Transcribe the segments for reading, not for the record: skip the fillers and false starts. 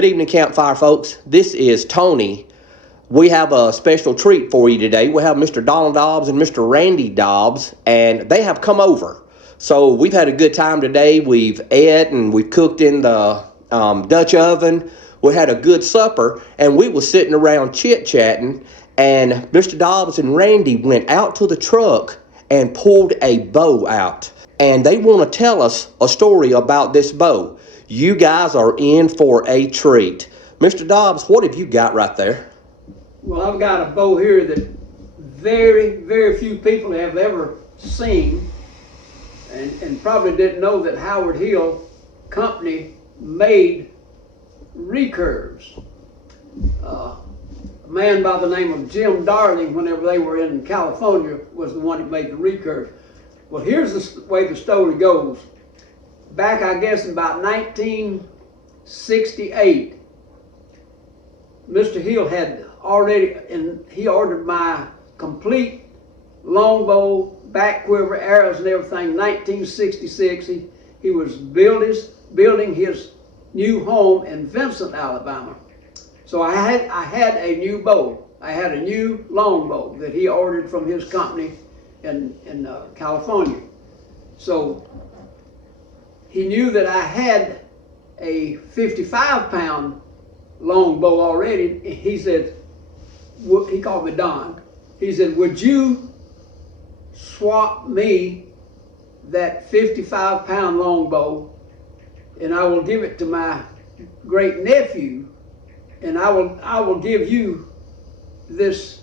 Good evening, Campfire folks. This is Tony. We have a special treat for you today. We have Mr. Donald Dobbs and Mr. Randy Dobbs, and they have come over. So we've had a good time today. We've ate and we've cooked in the Dutch oven. We had a good supper, and we were sitting around chit-chatting, and Mr. Dobbs and Randy went out to the truck and pulled a bow out. And they want to tell us a story about this bow. You guys are in for a treat. Mr. Dobbs, what have you got right there? Well, I've got a bow here that very few people have ever seen, and probably didn't know that Howard Hill Company made recurves. A man by the name of Jim Darling, whenever they were in California, was the one that made the recurve. Well, here's the way the story goes. Back, I guess, in about 1968, Mr. Hill had already, and he ordered my complete longbow, back quiver, arrows, and everything. 1966, he was building his new home in Vincent, Alabama. So I had a new bow. I had a new longbow that he ordered from his company in California. So he knew that I had a 55-pound longbow already. He said, he called me Don. He said, would you swap me that 55-pound longbow, and I will give it to my great nephew, and I will give you this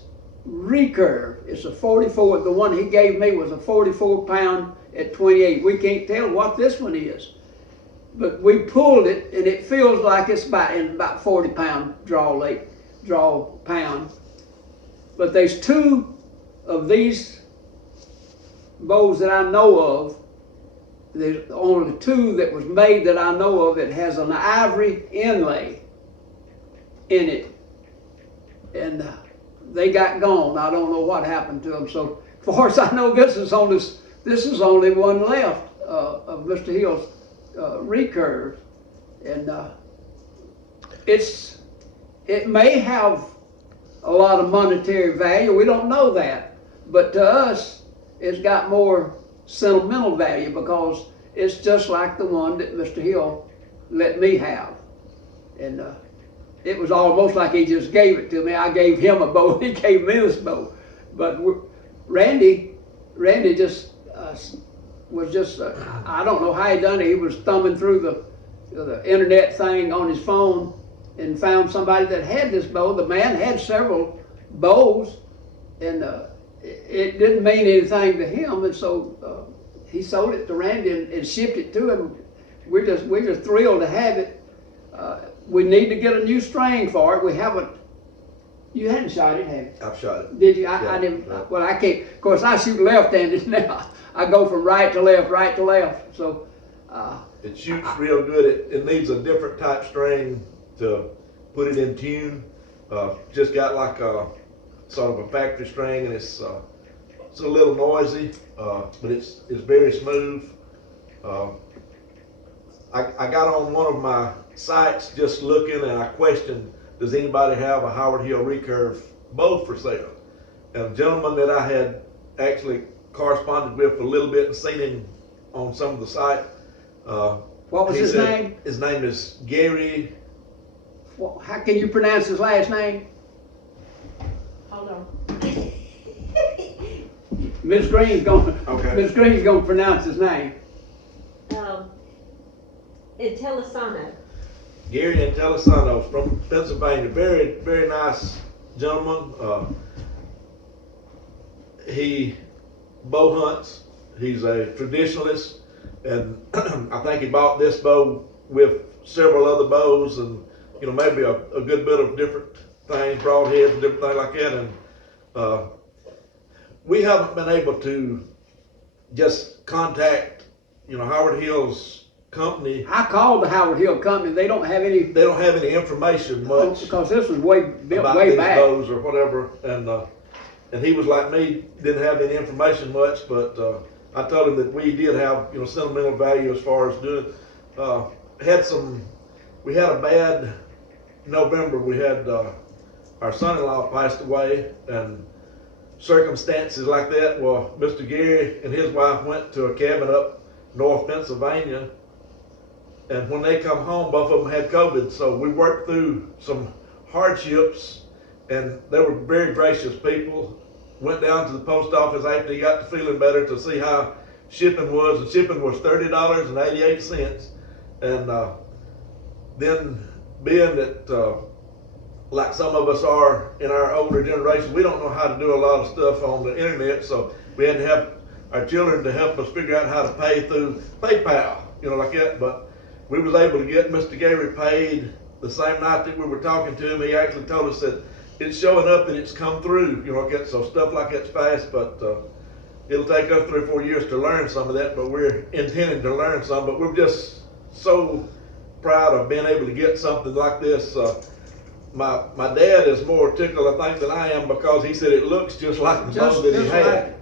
recurve. It's a 44. The one he gave me was a 44-pound at 28. We can't tell what this one is, but we pulled it, and it feels like it's about 40-pound draw pound. But there's two of these bows that I know of. There's only two that was made that I know of. It has an ivory inlay in it, and they got gone. I don't know what happened to them. So, as far as I know, this is only one left of Mr. Hill's recurve, and it may have a lot of monetary value. We don't know that, but to us, it's got more sentimental value because it's just like the one that Mr. Hill let me have, and it was almost like he just gave it to me. I gave him a bow, he gave me this bow. But Randy just was just, I don't know how he done it. He was thumbing through the internet thing on his phone and found somebody that had this bow. The man had several bows, and it didn't mean anything to him, and so he sold it to Randy and shipped it to him. We're just thrilled to have it. We need to get a new string for it. We haven't. You hadn't shot it, have you? I've shot it. Did you? I didn't. Right. Well, I can't. Of course, I shoot left-handed now. I go from right to left, right to left. So it shoots real good. It needs a different type string to put it in tune. Just got like a sort of a factory string, and it's a little noisy, but it's very smooth. I got on one of my sites just looking, and I questioned, does anybody have a Howard Hill recurve bow for sale? And a gentleman that I had actually corresponded with a little bit and seen him on some of the site. what was his name? His name is Gary. Well, how can you pronounce his last name? Hold on. Miss Green's gonna Okay. pronounce his name. Intellisano. Gary Intellisano from Pennsylvania. Very nice gentleman. He bow hunts. He's a traditionalist, and I think he bought this bow with several other bows, and maybe a good bit of different things, broadheads and different things like that. And we haven't been able to just contact Howard Hill's company. I called the Howard Hill Company. They don't have any. They don't have any information much Because this was way about way these back. bows or whatever, and he was like me, didn't have any information much, but I told him that we did have sentimental value as far as doing. We had a bad November, we had our son-in-law passed away, and circumstances like that. Well, Mr. Gary and his wife went to a cabin up north Pennsylvania, and when they come home, both of them had COVID. So we worked through some hardships, and they were very gracious people. Went down to the post office after he got to feeling better to see how shipping was, and shipping was $30.88. And then being that like some of us are in our older generation, we don't know how to do a lot of stuff on the internet, so we had to have our children to help us figure out how to pay through PayPal, like that. But we was able to get Mr. Gary paid the same night that we were talking to him. He actually told us that it's showing up and it's come through, like that. So stuff like that's fast, but it'll take us 3 or 4 years to learn some of that, but we're intending to learn some. But we're just so proud of being able to get something like this. My dad is more tickled, I think, than I am, because he said it looks just like the bow that he had,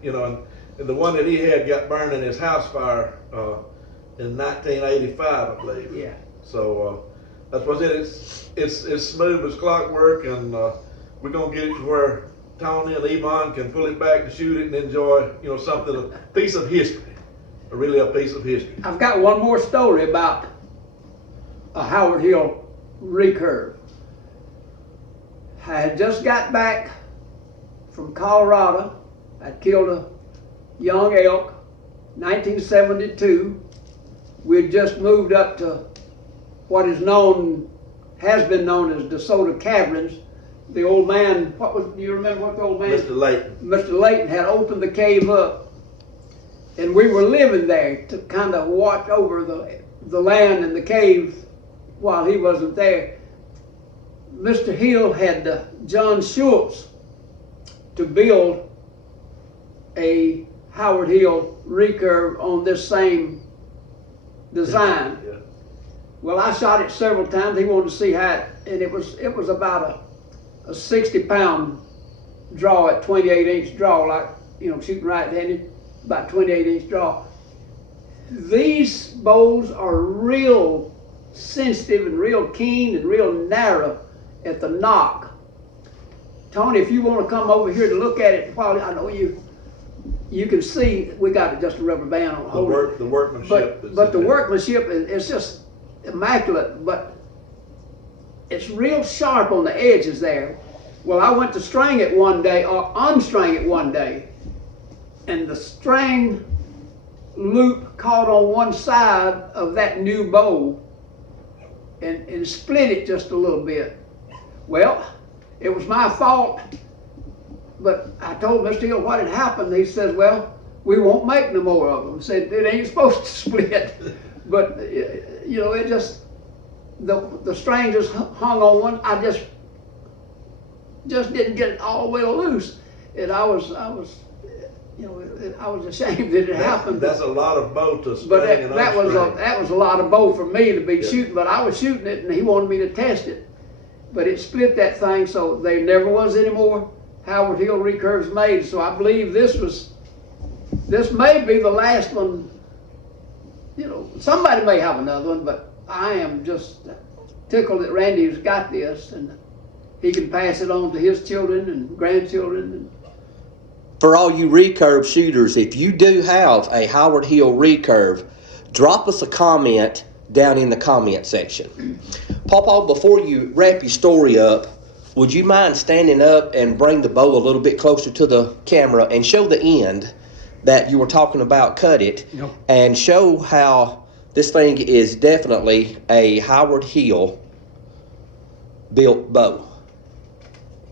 and the one that he had got burned in his house fire in 1985, I believe. Yeah. So that's what I said. It's smooth as clockwork, and we're gonna get it to where Tony and Yvonne can pull it back to shoot it and enjoy, something, a piece of history, really a piece of history. I've got one more story about a Howard Hill recurve. I had just got back from Colorado. I killed a young elk, 1972. We had just moved up to what has been known as DeSoto Caverns. The old man, do you remember what the old man? Mr. Layton. Mr. Layton had opened the cave up, and we were living there to kind of watch over the land and the cave while he wasn't there. Mr. Hill had John Schultz to build a Howard Hill recurve on this same design. Yeah. Well, I shot it several times. He wanted to see how and it was about a 60-pound draw at 28-inch draw, like shooting right-handed, about 28-inch draw. These bows are real sensitive and real keen and real narrow at the knock. Tony, if you want to come over here to look at it, while I know you can see we got just a rubber band on The workmanship. But the workmanship is just immaculate, but it's real sharp on the edges there. Well, I went to string it one day, or unstring it one day, and the string loop caught on one side of that new bow and split it just a little bit. Well, it was my fault, but I told Mr. Hill what had happened. He says, well, we won't make no more of them. Said, it ain't supposed to split. But, it just, the string just hung on one. I just didn't get it all the way loose. And I was ashamed that it happened. That's a lot of bow to string. But and that was a lot of bow for me to be shooting, but I was shooting it and he wanted me to test it. But it split that thing, so there never was any more Howard Hill recurves made. So I believe this may be the last one. Somebody may have another one, but I am just tickled that Randy's got this and he can pass it on to his children and grandchildren. For all you recurve shooters, if you do have a Howard Hill recurve, drop us a comment down in the comment section. Pawpaw, before you wrap your story up, would you mind standing up and bring the bow a little bit closer to the camera and show the end that you were talking about, cut it, and show how this thing is definitely a Howard Hill built bow.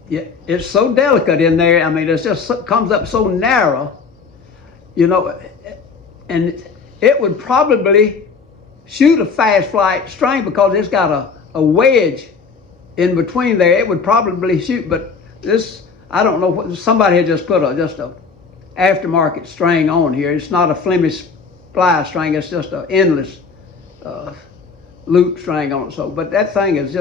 Yeah, it's so delicate in there. I mean, it just comes up so narrow, and it would probably shoot a fast flight string because it's got a wedge in between there. It would probably shoot, but this, I don't know what, somebody had just put just a aftermarket string on here. It's not a Flemish fly string, it's just an endless loop string on it. So, but that thing is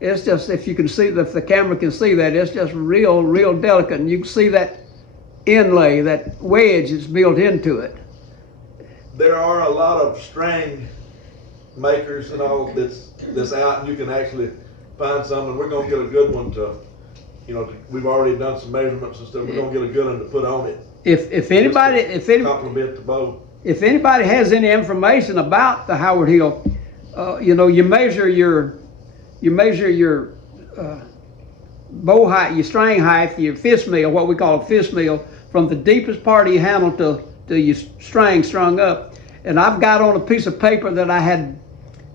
it's just, if you can see, if the camera can see that, it's just real delicate, and you can see that inlay, that wedge is built into it. There are a lot of string makers and all that's out, and you can actually find some, and we're gonna get a good one to, we've already done some measurements and stuff. We're gonna get a good one to put on it. If anybody, Compliment the bow. if anybody has any information about the Howard Hill, you measure your bow height, your string height, your fist mill, what we call a fist mill, from the deepest part of your handle to your string strung up. And I've got on a piece of paper that I had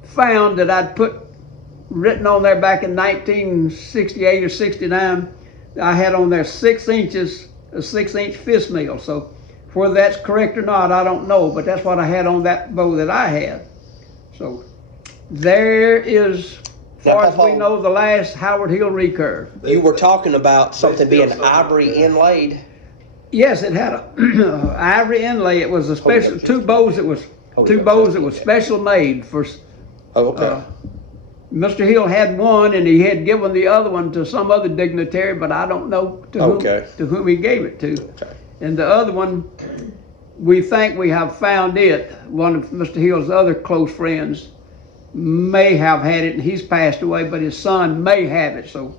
found that I'd written on there back in 1968 or 69. I had on there 6 inches, a 6-inch fist mill. So whether that's correct or not, I don't know, but that's what I had on that bow that I had. So there is, as far as we know, the last Howard Hill recurve. You were talking about something still being something ivory there. inlaid. Yes, it had a ivory inlay. It was a special, two bows that was special made for, Oh, okay. Mr. Hill had one and he had given the other one to some other dignitary, but I don't know Okay. to whom he gave it to. Okay. And the other one, we think we have found it. One of Mr. Hill's other close friends may have had it, and he's passed away, but his son may have it. So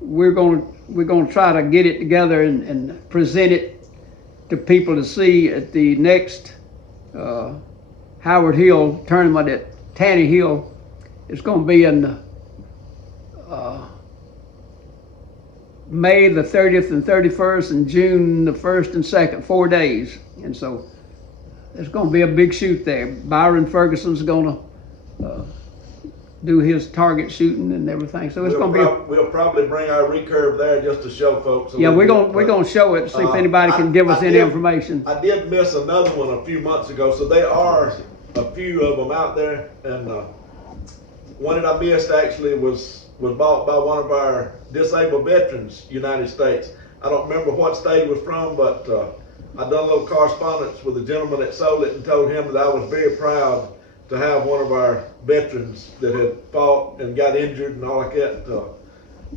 we're going to try to get it together and present it to people to see at the next Howard Hill tournament at Tanny Hill. It's going to be in May the 30th and 31st and June the 1st and 2nd, 4 days. And so there's going to be a big shoot there. Byron Ferguson's going to do his target shooting and everything. So it's going to be We'll probably bring our recurve there just to show folks. yeah, we're going to show it, see if anybody can give us any information. I did miss another one a few months ago, so there are a few of them out there, and one that I missed actually was bought by one of our disabled veterans, United States. I don't remember what state it was from, but I done a little correspondence with the gentleman that sold it and told him that I was very proud to have one of our veterans that had fought and got injured and all like that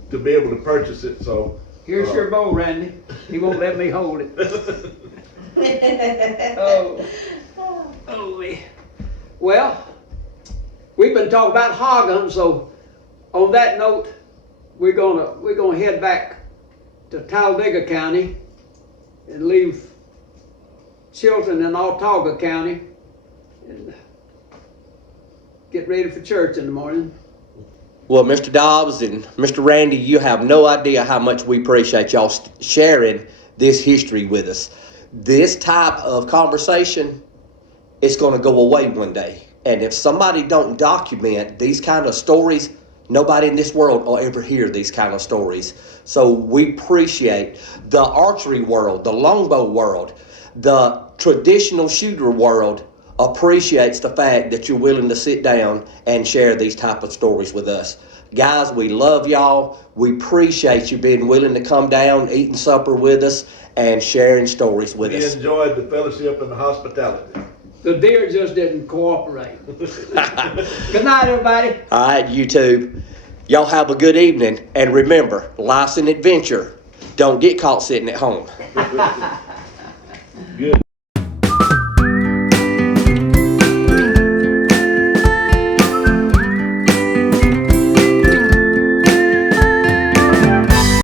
to be able to purchase it. So Here's your bow, Randy. He won't let me hold it. Oh, well, we've been talking about hog hunting, so on that note, we're gonna head back to Talladega County and leave Chilton and Autauga County and get ready for church in the morning. Well, Mr. Dobbs and Mr. Randy, you have no idea how much we appreciate y'all sharing this history with us. This type of conversation is going to go away one day. And if somebody don't document these kind of stories, nobody in this world will ever hear these kind of stories. So we appreciate the archery world, the longbow world, the traditional shooter world appreciates the fact that you're willing to sit down and share these type of stories with us. Guys, we love y'all. We appreciate you being willing to come down, eating supper with us, and sharing stories with we us. enjoyed the fellowship and the hospitality. The deer just didn't cooperate. Good night, everybody. All right, YouTube. Y'all have a good evening. And remember, life's an adventure. Don't get caught sitting at home. Good.